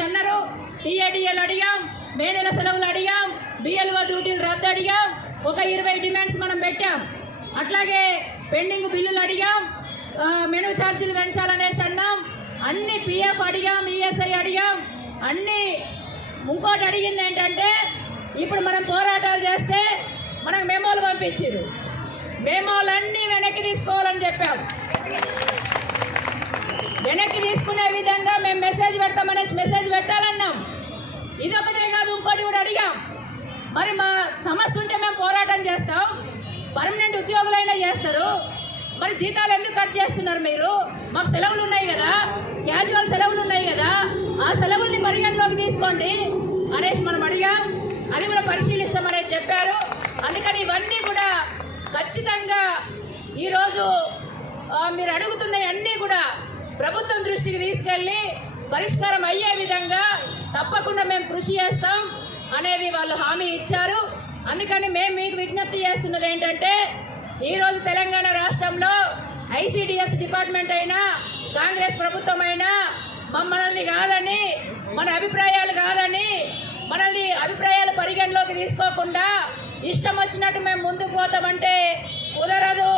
అనేసి అన్నారు. టీఏడీఎల్ అడిగాం, మే నెల సెలవులు అడిగాం, బిఎల్ఓ డ్యూటీలు రద్దు అడిగాం, ఒక 20 డిమాండ్స్ మనం పెట్టాం. అట్లాగే పెండింగ్ బిల్లులు అడిగాం, మెనూ ఛార్జీలు పెంచాలనేసి అన్నాం, అన్ని పిఎఫ్ అడిగాం, ఈఎస్ఐ అడిగాం, అన్ని. ఇంకోటి అడిగింది ఏంటంటే ఇప్పుడు మనం పోరాటాలు చేస్తే మనకు మెమోలు పంపించారు, మెమోలన్నీ వెనక్కి తీసుకోవాలని చెప్పాం. వెనక్కి తీసుకునే విధంగా మేము మెసేజ్ పెడతామనేసి మెసేజ్ పెట్టాలన్నాం. ఇదొకటే కాదు, ఇంకోటి కూడా అడిగాం. మరి మా సమస్య ఉంటే మేము పోరాటం చేస్తాం, పర్మనెంట్ ఉద్యోగులైనా చేస్తారు, మరి జీతాలు ఎందుకు కట్ చేస్తున్నారు మీరు? మాకు సెలవులు ఉన్నాయి కదా, క్యాజువల్ సెలవులు ఉన్నాయి కదా, ఆ సెలవుల్ని పరిగణలోకి తీసుకోండి అనేసి మనం అడిగాం. అది కూడా పరిశీలిస్తామనేసి చెప్పారు. అందుకని ఇవన్నీ కూడా ఖచ్చితంగా ఈరోజు మీరు అడుగుతున్నవన్నీ కూడా ప్రభుత్వం దృష్టికి తీసుకెళ్ళి పరిష్కారం అయ్యే విధంగా తప్పకుండా మేము కృషి చేస్తాం అనేది వాళ్ళు హామీ ఇచ్చారు. అందుకని మేము మీకు విజ్ఞప్తి చేస్తున్నది ఏంటంటే ఈరోజు తెలంగాణ రాష్ట్రంలో ఐసిడిఎస్ డిపార్ట్మెంట్ అయినా కాంగ్రెస్ ప్రభుత్వం అయినా మనల్ని కాదని, మన అభిప్రాయాలు కాదని, మనల్ని అభిప్రాయాలు పరిగణలోకి తీసుకోకుండా ఇష్టం వచ్చినట్టు మేము ముందుకు పోతామంటే కుదరదు.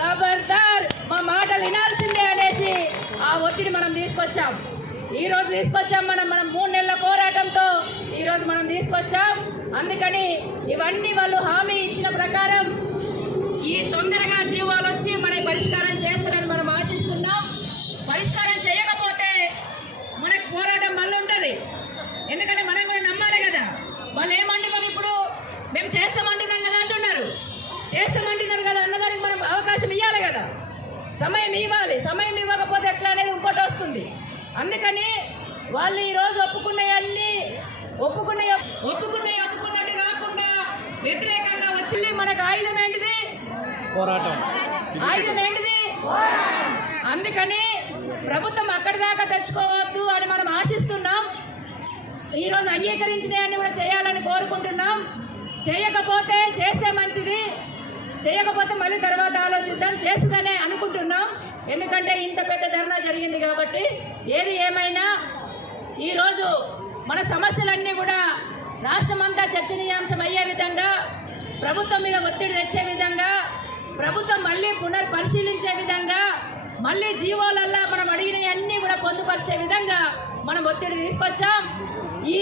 ఖబర్దార్, మా మాటలు వినాల్సిందే అనేసి ఆ ఒత్తిడి మనం తీసుకొచ్చాం. ఈరోజు తీసుకొచ్చాం. మనం 3 నెలల పోరాటంతో ఈరోజు మనం తీసుకొచ్చాం. అందుకని ఇవన్నీ వాళ్ళు హామీ ఇచ్చిన ప్రకారం ఈ తొందరగా జీవోలు వచ్చి మన పరిష్కారం చేస్తారని మనం ఆశిస్తున్నాం. పరిష్కారం చేయకపోతే మనకు పోరాటం మళ్ళీ ఉంటుంది. ఎందుకంటే మనం కూడా నమ్మాలి కదా. వాళ్ళు ఏమంటున్నారు, ఇప్పుడు మేము చేస్తామంటున్నాం కదా అంటున్నారు, చేస్తామంటున్నారు కదా అన్నదానికి మనం అవకాశం ఇవ్వాలి కదా, సమయం ఇవ్వాలి. సమయం ఇవ్వకపోతే ఎట్లా అనేది ఇంకోటి వస్తుంది. అందుకని వాళ్ళు ఈరోజు ఒప్పుకున్నవన్నీ ఒప్పుకున్నట్టు కాకుండా వ్యతిరేకంగా వచ్చి మనకు ఆయుధం ఏంటిది? పోరాటం. ఆయుధం ఏంటిది? అందుకని ప్రభుత్వం అక్కడి దాకా తెచ్చుకోవద్దు అని మనం ఆశిస్తున్నాం. ఈరోజు అంగీకరించినవన్నీ కూడా చేయాలని కోరుకుంటున్నాం. చేయకపోతే చేస్తే మంచిది, చేయకపోతే మళ్ళీ తర్వాత ఆలోచిద్దాం, చేస్తుందనే అనుకుంటున్నాం. ఎందుకంటే ఇంత పెద్ద ధర్నా జరిగింది కాబట్టి. ఏది ఏమైనా ఈరోజు మన సమస్యలన్నీ కూడా రాష్ట్రమంతా చర్చనీయాంశం అయ్యే విధంగా, ప్రభుత్వం మీద ఒత్తిడి తెచ్చే విధంగా, ప్రభుత్వం మళ్ళీ పునర్పరిశీలించే విధంగా, మళ్ళీ జీవోలల్లా మనం అడిగినవన్నీ కూడా పొందుపరిచే విధంగా మనం ఒత్తిడి తీసుకొచ్చాం. ఈ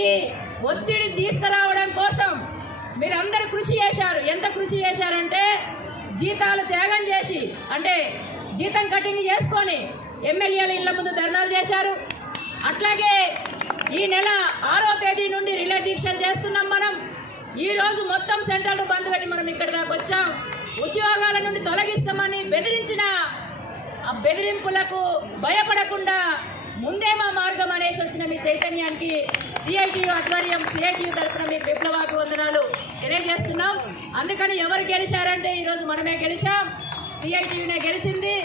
ఒత్తిడి తీసుకురావడం కోసం మీరందరూ కృషి చేశారు. ఎంత కృషి చేశారంటే జీతాలు త్యాగం చేసి, అంటే జీతం కటింగ్ చేసుకొని ఎమ్మెల్యేల ఇళ్ల ముందు ధర్నాలు చేశారు. అట్లాగే ఈ నెల 6వ తేదీ నుండి రిలే దీక్షలు చేస్తున్నాం. మనం ఈరోజు మొత్తం సెంటర్లు బంద్ పెట్టి మనం ఇక్కడ దాకా వచ్చాం. ఉద్యోగాల నుండి తొలగిస్తామని బెదిరించిన ఆ బెదిరింపులకు భయపడకుండా ముందే మా మార్గం అనేసి వచ్చిన మీ చైతన్యానికి సిఐటియు ఆధ్వర్యం, సిఐటియు తరఫున మీకు విప్లవాభివందనాలు తెలియజేస్తున్నాం. అందుకని ఎవరు గెలిచారంటే ఈరోజు మనమే గెలిచాం, సిఐటియునే గెలిచింది.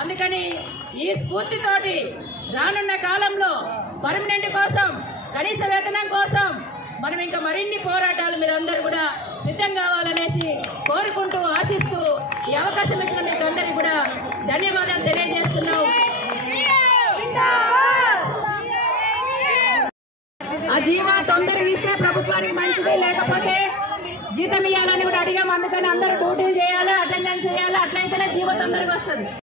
అందుకని ఈ స్ఫూర్తితోటి రానున్న కాలంలో పర్మనెంట్ కోసం, కనీస వేతనం కోసం మనం ఇంకా మరిన్ని పోరాటాలు మీరందరూ కూడా సిద్ధం కావాలనేసి కోరుకుంటూ, ఆశిస్తూ ఈ అవకాశం ఇచ్చిన మీకు అందరికీ కూడా ధన్యవాదాలు తెలియజేస్తున్నాం. ఆ జీవో తొందరగా ఇస్తే ప్రభుత్వానికి మంచిది, లేకపోతే జీతం ఇవ్వాలని కూడా అడిగాం. అందుకని అందరూ డ్యూటీలు చేయాలి, అటెండెన్స్ చేయాలి, అట్లయితేనే జీవో తొందరగా వస్తుంది.